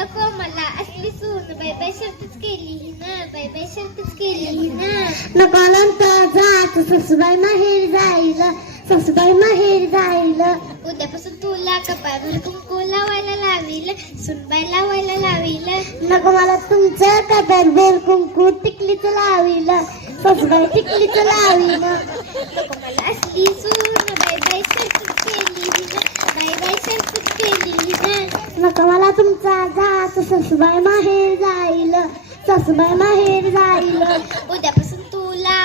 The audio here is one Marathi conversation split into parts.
नको मला असली सून बाय बाय शर्टच केली ना बाय बाय शर्टच केली ना नको नंतर जात सासूबाई माहेर जाईल सासूबाई माहेर जाईल उद्यापासून तुला कपाळभर कुंकू लावायला लावील सुनबाई लावायला लावील नको मला तुमचं कपाळभर कुंकू टिकलीच लावील सासूबाई टिकलीच लावील नको मला असली सून बाय बाय शर्टच केली ना बाय बाय शर्टच केली ना नको मला तुमचा जात सासूबाई माहेर जाईल सासूबाई माहेर जाईल उद्यापासून तुला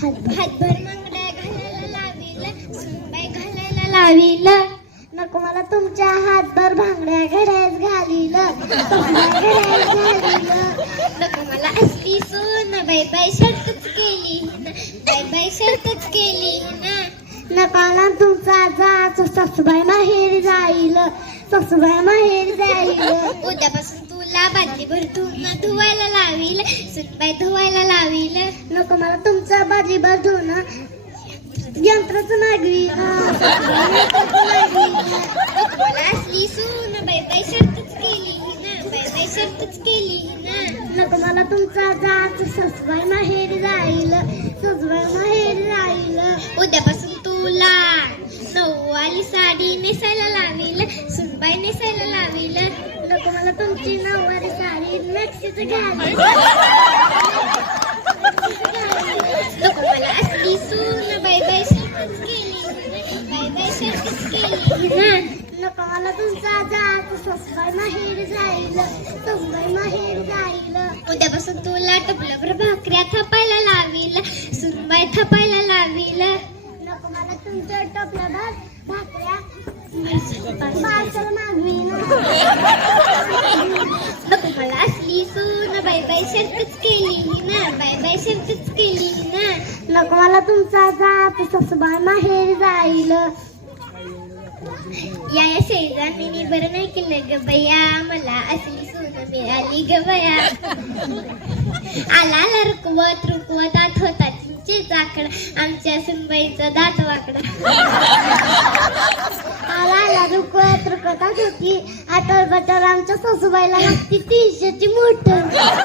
हातभर मंगड्या घालायला लावील सुनबाई घालायला लावील नको मला तुमच्या हातभर भांगड्या घड्यास घालील सासूबाई घड्यास घालील नको मला असली सून बाय बाय शर्टच केली ना बाय बाय शर्टच केली ना नकाला तुमचा जात सासूबाई माहेर जाईल सासूबाई माहेर जाईल उद्यापासून तुला बादली भर धुवायला लावील सुनबाई धुवायला लावील नको मला तुमचा बाजीभर धुणं यंत्रच मागवी नको मला असली सून बाय बाय शर्टच केली ना बाय बाय शर्टच केली ना नको मला तुमचा जात सासूबाई माहेर जाईल सासूबाई माहेर जाईल उद्यापासून तुला नऊवारी साडी नेसायला लावील सुनबाई नेसायला लावील नको मला तुमची नऊवारी साडी नक्षीच घालील नको मला असली सून बाय बाय शर्टच केली बाय बाय शर्टच केली ना नको मला तुमचा जात सासूबाई माहेर जाईल सासूबाई माहेर जाईल उद्यापासून तुला टपल्यावर भाकऱ्या थापायला लावील सुनबाई थापायला लावील नको मला तुमच्या टोपल्याभर भाकऱ्या पार्सल मागवीन नको मला असली सून बाय बाय शर्टच केली ना बाय बाय शर्टच केली ना नको मला तुमचा जात सासूबाई माहेर जाईल या शेजारीने बरं नाही केलं ग बया मला असली सून मिळाली ग बया आला रुकवत रुकवत आठवता तुमचे जाकड आमच्या सुनबाईचं दात वाकड आला रुकवत रुकवत होती आठवत बटर आमच्या सासूबाईला लागती 300ची मूठ